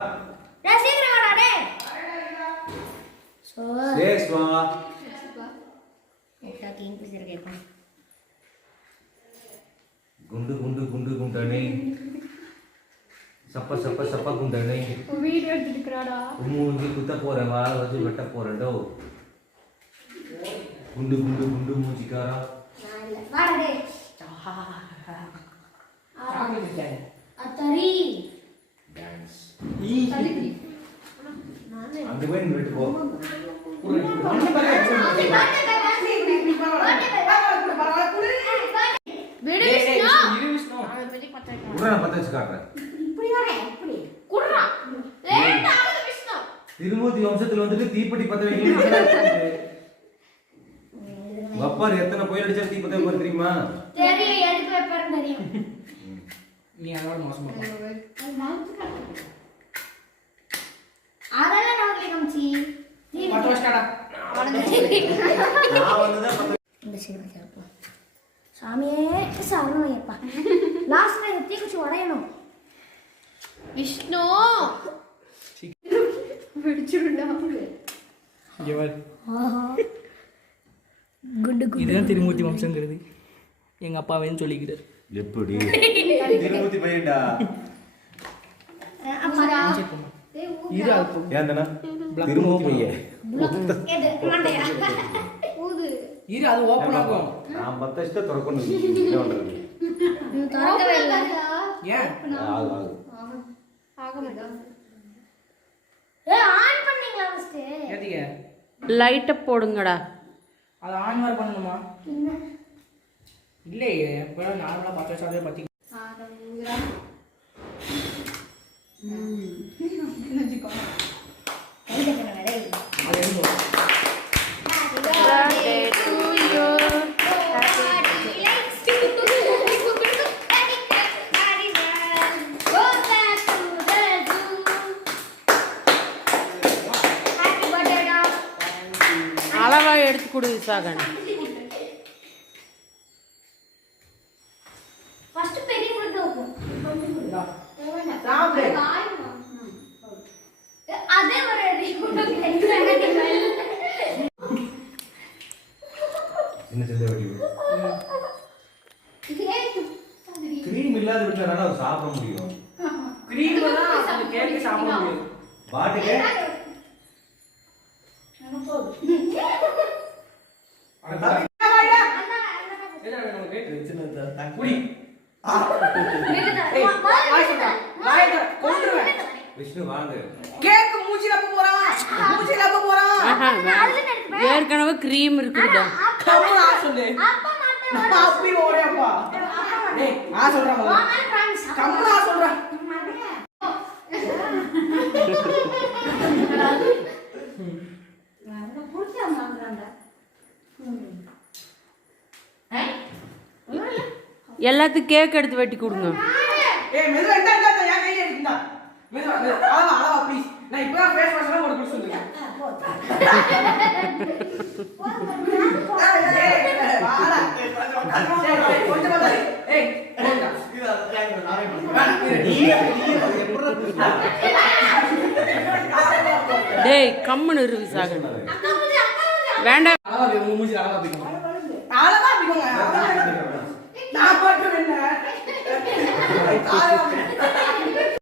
நான் சீக்கிரம் வாடா டேய். சேஸ்வா ஓகே கிங் பிசர் கேப்போம். குண்டு குண்டு குண்டு குண்டனே சப்ப சப்ப சப்ப குண்டனே வீடியோ எடுத்துக்கறாடா. மூஞ்சி குத்த போறேன் வாள வச்சு வெட்ட போறேன்டோ. குண்டு குண்டு குண்டு மூஞ்சிக்காரா வாடா டேய். அத்தரி டான்ஸ் ஈ தலிதி அந்த வேன் வெட்டு போ. திருமூர்த்தி வம்சத்துல வந்துட்டு தீப்பெட்டி பத்த வைக்கணும். வப்பார் எத்தனை கோயில் அடிச்சா தீப்பத்த வைப்பார் தெரியுமா? தெரியும், எதுக்கு வைப்பாருன்னு தெரியும். நீ அதோட மோசமா அதெல்லாம் நமக்கு கம்ச்சி பத்து வருஷம்டா நான் வந்துதான் இந்த சைடு வைக்கிறப்போ சாமியே சரணமையப்பா. லாஸ்ட்ல தீ குச்சி உடையணும். விஷ்ணு வெடிச்சுடா. குண்டு குண்டு இதுதான் திருமூர்த்தி வம்சங்கிறது எங்க அப்பாவேன்னு சொல்லிக்கிறார். எப்படி திருமூர்த்தி பையன்டா அம்மாடா இது ஆகும் ஏன்டா திருமூர்த்தி பையன் எது மண்டையா ஊது இது அது ஓபன் ஆகும். நான் 10 வருஷத்தை திறக்கணும். என்ன பண்றது? திறக்கவே இல்ல. ஏன் ஆகு ஆகு ஆக மாட்டேன். ஆன் பண்ணீங்களா ஃபர்ஸ்ட்? ஏதிங்க லைட்ட போடுங்கடா. அது ஆன் வேற பண்ணணுமா? இல்லையே இப்போ நார்மலா 10 வருஷம் பத்தி நஜிகோ ஐயா கண்ணே டேய். அது எங்க Birthday to you. அளவா எடுத்து கொடு விசாகன். ஃபர்ஸ்ட் பெரிய குடுத்து வைப்போம். சாப்பிடு. அதே ஒரு சின்ன சின்ன வடிவு கிரீம் இல்லாத வீட்டுல தானே சாப்பிட முடியும். கிரீம் தான் அந்த கேக் சாப்பிட முடியும். பாட்டுக்கு விஷ்ணு வாங்க. கேக் மூச்சில போறான். மூச்சில போறான். ஏற்கனவே கிரீம் இருக்குடா. கம்முனா சொல்லு. அப்பா மாட்டே அப்பி ஓடியாப்பா. டேய் நான் சொல்றேன் கம்முனா சொல்றேன். நான் புடிச்சா மாங்கறடா. எல்லாத்துக்கும் கேக் எடுத்து வெட்டி கொடுங்க. ஏய் மெதுவா இந்த என் கையில இருக்குடா. மெதுவா அளவா ப்ளீஸ். நான் இப்பதான் ஃபேஸ் வாஷ்லாம் ஒரு குடி சொல்லுங்க. ஏய் வாடா. கொஞ்சம் வந்து ஏய் போடா. டேய் கம்முன்னு இரு விசாகன். வேண்டாம். அளவா மூஞ்சி அளவா பிடிக்கும். அளவா பிடிக்குங்க. நான் போட்டு என்ன